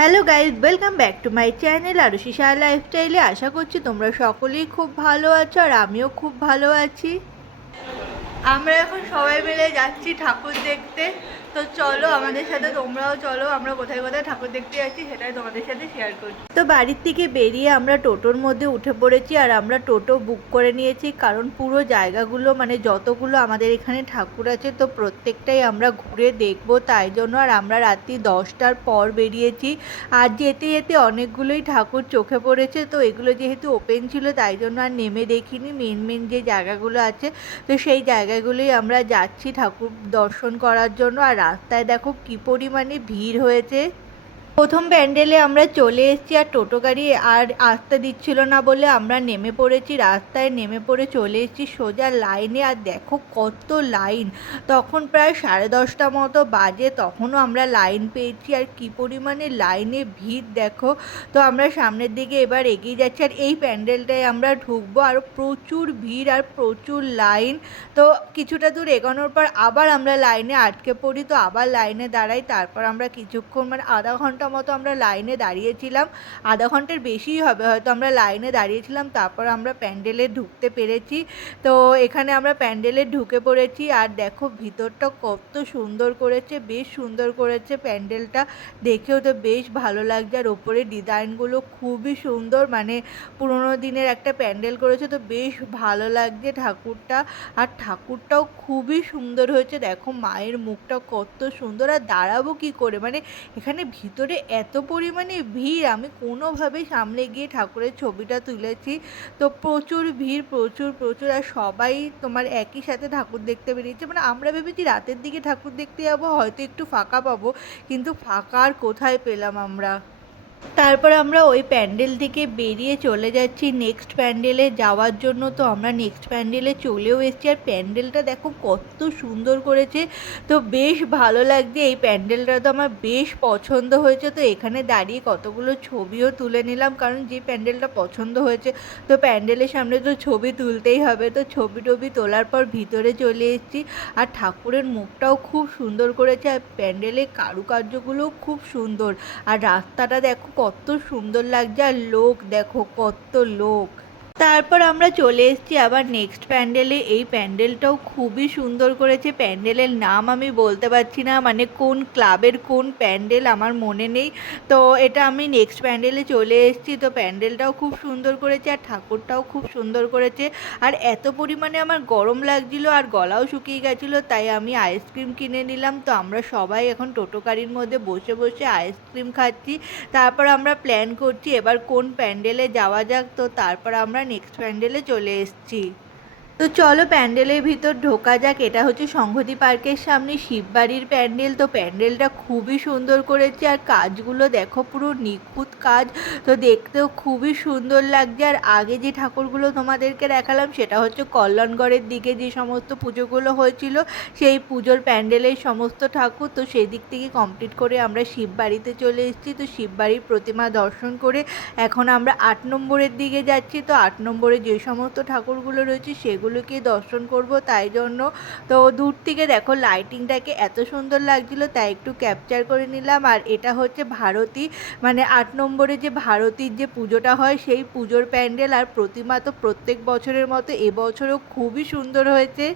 hello guys welcome back to my channel আর শিশা লাইফস্টাইলে আশা করছি তোমরা সকলেই খুব ভালো আছো আর আমিও খুব ভালো আছি। আমরা এখন সবাই মিলে যাচ্ছি ঠাকুর দেখতে। তো চলো আমাদের সাথে তোমরাও চলো, আমরা কোথায় কোথায় ঠাকুর দেখতে যাচ্ছি সেটাই তোমাদের সাথে শেয়ার করছি। তো বাড়ির থেকে বেরিয়ে আমরা টোটোর মধ্যে উঠে পড়েছি আর আমরা টোটো বুক করে নিয়েছি কারণ পুরো জায়গাগুলো মানে যতগুলো আমাদের এখানে ঠাকুর আছে তো প্রত্যেকটাই আমরা ঘুরে দেখব তাই জন্য আর আমরা রাত্রি দশটার পর বেরিয়েছি আর যেতে যেতে অনেকগুলোই ঠাকুর চোখে পড়েছে তো এগুলো যেহেতু ওপেন ছিল তাই জন্য আর নেমে দেখিনি মেন মেন যে জায়গাগুলো আছে তো সেই জায়গাগুলোই আমরা যাচ্ছি ঠাকুর দর্শন করার জন্য আর রাস্তায় দেখো কি পরিমাণে ভিড় হয়েছে। প্রথম প্যান্ডেলে আমরা চলে এসেছি আর টোটো গাড়ি আর আসতে দিচ্ছিল না বলে আমরা নেমে পড়েছি। রাস্তায় নেমে পড়ে চলে এসেছি সোজা লাইনে আর দেখো কত লাইন। তখন প্রায় সাড়ে দশটা মতো বাজে, তখনও আমরা লাইন পেয়েছি। আর কি পরিমাণে লাইনে ভিড় দেখো। তো আমরা সামনের দিকে এবার এগিয়ে যাচ্ছি আর এই প্যান্ডেলটায় আমরা ঢুকবো আর প্রচুর ভিড় আর প্রচুর লাইন। তো কিছুটা দূর এগোনোর পর আবার আমরা লাইনে আটকে পড়ি। তো আবার লাইনে দাঁড়াই, তারপর আমরা কিছুক্ষণ মানে আধা ঘণ্টা মতো আমরা লাইনে দাঁড়িয়েছিলাম। আধা ঘণ্টার বেশিই হবে, হয়তো আমরা লাইনে দাঁড়িয়েছিলাম, তারপর আমরা প্যান্ডেলে ঢুকতে পেরেছি। তো এখানে আমরা প্যান্ডেলে ঢুকে পড়েছি, আর দেখো ভিতরটা কত সুন্দর করেছে, বেশ সুন্দর করেছে প্যান্ডেলটা। দেখেও তো বেশ ভালো লাগছে, আর ওপরে ডিজাইনগুলো খুবই সুন্দর মানে পুরোনো দিনের একটা প্যান্ডেল করেছে, তো বেশ ভালো লাগছে ঠাকুরটা। আর ঠাকুরটাও খুবই সুন্দর হয়েছে, দেখো মায়ের মুখটা কত সুন্দর, আর দাঁড়াবো কী করে? মানে এখানে ভিতরে এত পরিমাণে ভিড়, আমি কোনোভাবেই সামনে গিয়ে ঠাকুরের ছবিটা তুলেছি। তো প্রচুর ভিড়, প্রচুর প্রচুর, আর সবাই তোমার একই সাথে ঠাকুর দেখতে বেরিয়েছে। মানে আমরা ভেবেছি রাতের দিকে ঠাকুর দেখতে যাব, হয়তো একটু ফাঁকা পাবো, কিন্তু ফাঁকা আর কোথায় পেলাম আমরা? তারপর আমরা ওই প্যান্ডেল থেকে বেরিয়ে চলে যাচ্ছি নেক্সট প্যান্ডেলে। যাওয়ার জন্য তো আমরা নেক্সট প্যান্ডেলে চলেও এসেছি। আর প্যান্ডেলটা দেখো কত সুন্দর করেছে। তো বেশ ভালো লাগছে। এই প্যান্ডেলটা তো আমার বেশ পছন্দ হয়েছে। তো এখানে দাঁড়িয়ে কতগুলো ছবিও তুলে নিলাম। কারণ যে প্যান্ডেলটা পছন্দ হয়েছে, তো প্যান্ডেলের সামনে তো ছবি তুলতেই হবে। তো ছবি টবি তোলার পর ভিতরে চলে এসেছি। আর ঠাকুরের মুখটাও খুব সুন্দর করেছে। আর প্যান্ডেলের কারুকার্যগুলোও খুব সুন্দর। আর রাস্তাটা দেখো কত সুন্দর লাগছে। আর লোক দেখো কত লোক। তারপর আমরা চলে এসেছি আবার নেক্সট প্যান্ডেলে এই প্যান্ডেলটাও খুবই সুন্দর করেছে। প্যান্ডেলের নাম আমি বলতে পারছি না মানে কোন ক্লাবের কোন প্যান্ডেল আমার মনে নেই। তো এটা আমি নেক্সট প্যান্ডেলে চলে এসেছি। তো প্যান্ডেলটাও খুব সুন্দর করেছে আর ঠাকুরটাও খুব সুন্দর করেছে। আর এত পরিমাণে আমার গরম লাগছিল আর গলাও শুকিয়ে গেছিল, তাই আমি আইসক্রিম কিনে নিলাম। তো আমরা সবাই এখন টোটো গাড়ির মধ্যে বসে বসে আইসক্রিম খাচ্ছি। তারপর আমরা প্ল্যান করছি এবার কোন প্যান্ডেলে যাওয়া যাক। তো তারপর আমরা নেক্সট প্যান্ডেলে চলে এসেছি। তো চলো প্যান্ডেলের ভিতর ঢোকা যাক। এটা হচ্ছে সংহতি পার্কের সামনে শিববাড়ির প্যান্ডেল। তো প্যান্ডেলটা খুবই সুন্দর করেছে আর কাজগুলো দেখো পুরো নিখুঁত কাজ। তো দেখতেও খুবই সুন্দর লাগছে। আর আগে যে ঠাকুরগুলো তোমাদেরকে দেখালাম, সেটা হচ্ছে কল্যাণগড়ের দিকে যে সমস্ত পুজোগুলো হয়েছিল, সেই পুজোর প্যান্ডেলের সমস্ত ঠাকুর। তো সেই দিক থেকে কমপ্লিট করে আমরা শিববাড়িতে চলে এসেছি। তো শিববাড়ির প্রতিমা দর্শন করে এখন আমরা আট নম্বরের দিকে যাচ্ছি। তো আট নম্বরে যে সমস্ত ঠাকুরগুলো রয়েছে সেগুলোকে দর্শন করব? তাই জন্য তো দূর থেকে দেখো লাইটিংটাকে এত সুন্দর লাগছিল, তাই একটু ক্যাপচার করে নিলাম। আর এটা হচ্ছে ভারতী মানে আট নম্বরে যে ভারতীর যে পুজোটা হয়, সেই পুজোর প্যান্ডেল। আর প্রতিমা তো প্রত্যেক বছরের মতো এবছরও খুবই সুন্দর হয়েছে।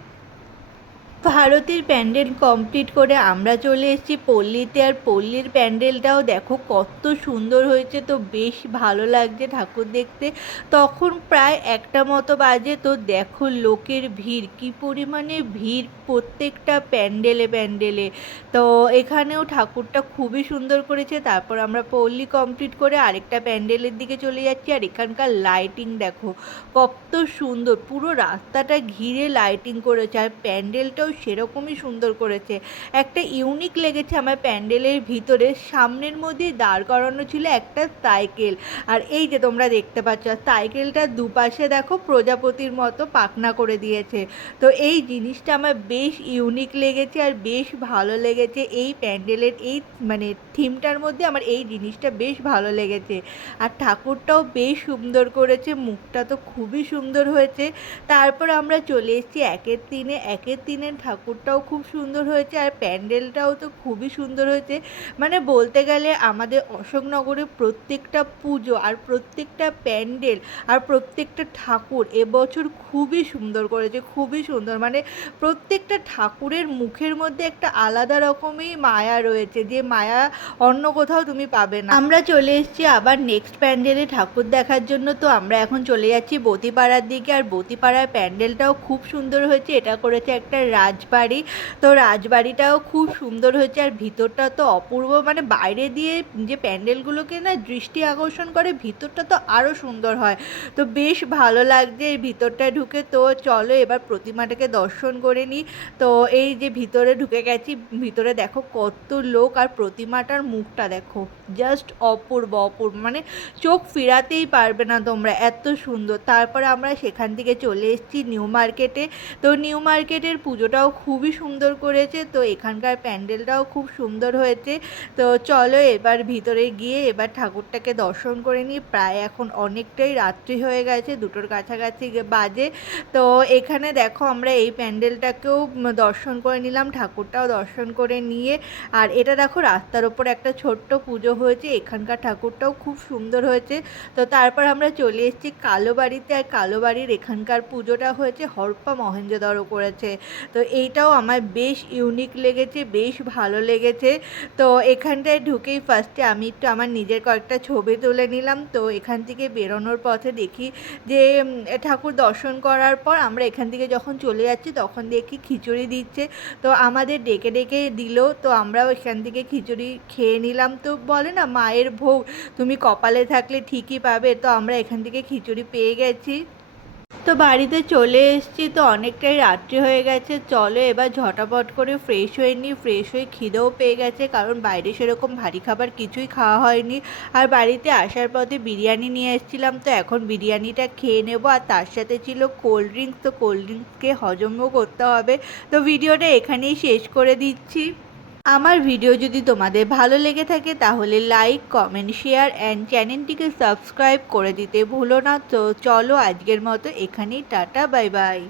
ভারতীর প্যান্ডেল কমপ্লিট করে আমরা চলে এসেছি পল্লীতে। আর পল্লীর প্যান্ডেলটাও দেখো কত সুন্দর হয়েছে তো বেশ ভালো লাগছে ঠাকুর দেখতে। তখন প্রায় একটা মতো বাজে তো দেখো লোকের ভিড়, কি পরিমাণে ভিড়। প্রত্যেকটা প্যান্ডেলে প্যান্ডেলে। তো এখানেও ঠাকুরটা খুবই সুন্দর করেছে। তারপর আমরা পল্লী কমপ্লিট করে আরেকটা প্যান্ডেলের দিকে চলে যাচ্ছি। আর এখানকার লাইটিং দেখো কত সুন্দর। পুরো রাস্তাটা ঘিরে লাইটিং করেছে। আর প্যান্ডেলটাও সেরকমই সুন্দর করেছে। একটা ইউনিক লেগেছে আমার প্যান্ডেলের ভিতরে। সামনের মধ্যে দাঁড় করানো ছিল একটা সাইকেল। আর এই যে তোমরা দেখতে পাচ্ছ আর সাইকেলটার দুপাশে দেখো প্রজাপতির মতো পাখনা করে দিয়েছে। তো এই জিনিসটা আমার বেশ ইউনিক লেগেছে আর বেশ ভালো লেগেছে। এই প্যান্ডেলের এই মানে থিমটার মধ্যে আমার এই জিনিসটা বেশ ভালো লেগেছে। আর ঠাকুরটাও বেশ সুন্দর করেছে, মুখটা তো খুবই সুন্দর হয়েছে। তারপর আমরা চলে এসেছি একের দিনে একের দিনের ঠাকুরটাও খুব সুন্দর হয়েছে আর প্যান্ডেলটাও তো খুবই সুন্দর হয়েছে। মানে বলতে গেলে আমাদের অশোকনগরে প্রত্যেকটা পুজো আর প্রত্যেকটা প্যান্ডেল আর প্রত্যেকটা ঠাকুর এবছর খুবই সুন্দর করেছে, খুবই সুন্দর। মানে প্রত্যেকটা ঠাকুরের মুখের মধ্যে একটা আলাদা রকমই মায়া রয়েছে, যে মায়া অন্য কোথাও তুমি পাবে না। আমরা চলে এসেছি আবার নেক্সট প্যান্ডেলে ঠাকুর দেখার জন্য। তো আমরা এখন চলে যাচ্ছি বতিপাড়ার দিকে, আর বতিপাড়ার প্যান্ডেলটাও খুব সুন্দর হয়েছে। এটা করেছে একটা রাজবাড়ি। তো রাজবাড়িটাও খুব সুন্দর হয়েছে, আর ভিতরটা তো অপূর্ব। মানে বাইরে দিয়ে যে প্যান্ডেলগুলোকে না দৃষ্টি আকর্ষণ করে, ভিতরটা তো আরও সুন্দর হয়। তো বেশ ভালো লাগছে এই ভিতরটায় ঢুকে। তো চলো এবার প্রতিমাটাকে দর্শন করে নিই। তো এই যে ভিতরে ঢুকে গেছি, ভিতরে দেখো কত লোক আর প্রতিমাটার মুখটা দেখো জাস্ট অপূর্ব অপূর্ব মানে চোখ ফিরাতেই পারবে না তোমরা, এত সুন্দর। তারপরে আমরা সেখান থেকে চলে এসেছি নিউ মার্কেটে। তো নিউ মার্কেটের পুজোটাও খুবই সুন্দর করেছে, তো এখানকার প্যান্ডেলটাও খুব সুন্দর হয়েছে। তো চলো এবার ভিতরে গিয়ে এবার ঠাকুরটাকে দর্শন করে নিই, প্রায় এখন অনেকটাই রাত্রি হয়ে গেছে, দুটোর কাছাকাছি বাজে। তো এখানে দেখো আমরা এই প্যান্ডেলটাকেও দর্শন করে নিলাম, ঠাকুরটাও দর্শন করে নিয়ে। আর এটা দেখো, রাস্তার ওপর একটা ছোট্ট পুজো হয়েছে, এখানকার ঠাকুরটাও খুব সুন্দর হয়েছে। তো তারপর আমরা চলে এসেছি কালো বাড়িতে আর কালো বাড়ির এখানকার পুজোটা হয়েছে, হরপ্পা মহেঞ্জোদারো করেছে। তো এইটাও আমার বেশ ইউনিক লেগেছে, বেশ ভালো লেগেছে। তো এখানটায় ঢুকেই ফার্স্টে আমি একটু আমার নিজের কয়েকটা ছবি তুলে নিলাম। তো এখান থেকে বেরোনোর পথে দেখি যে ঠাকুর দর্শন করার পর আমরা এখান থেকে যখন চলে যাচ্ছি, তখন দেখি খিচুড়ি দিচ্ছে। তো আমাদের ডেকে ডেকে দিল, তো আমরাও এখান থেকে খিচুড়ি খেয়ে নিলাম। তো বলে না, মায়ের ভোগ, তুমি কপালে থাকলে ঠিকই পাবে। তো আমরা এখান থেকে খিচুড়ি পেয়ে গেছি। তো বাড়িতে চলে এসেছি, তো অনেকটাই রাত্রি হয়ে গেছে। চলো এবার ঝটাপট করে ফ্রেশ হয়ে নিই। ফ্রেশ হয়ে খিদেও পেয়ে গেছে, কারণ বাইরে সেরকম ভারী খাবার কিছুই খাওয়া হয়নি। আর বাড়িতে আসার পথে বিরিয়ানি নিয়ে এসেছিলাম, তো এখন বিরিয়ানিটা খেয়ে নেব। আর তার সাথে ছিল কোল্ড ড্রিঙ্কস তো কোল্ড ড্রিঙ্কসকে হজমও করতে হবে। তো ভিডিওটা এখানেই শেষ করে দিচ্ছি। আমার ভিডিও যদি তোমাদের ভালো লেগে থাকে তাহলে লাইক কমেন্ট শেয়ার অ্যান্ড চ্যানেলটিকে সাবস্ক্রাইব করে দিতে ভুলো না। তো চলো আজকের মতো এখানেই টাটা বাই বাই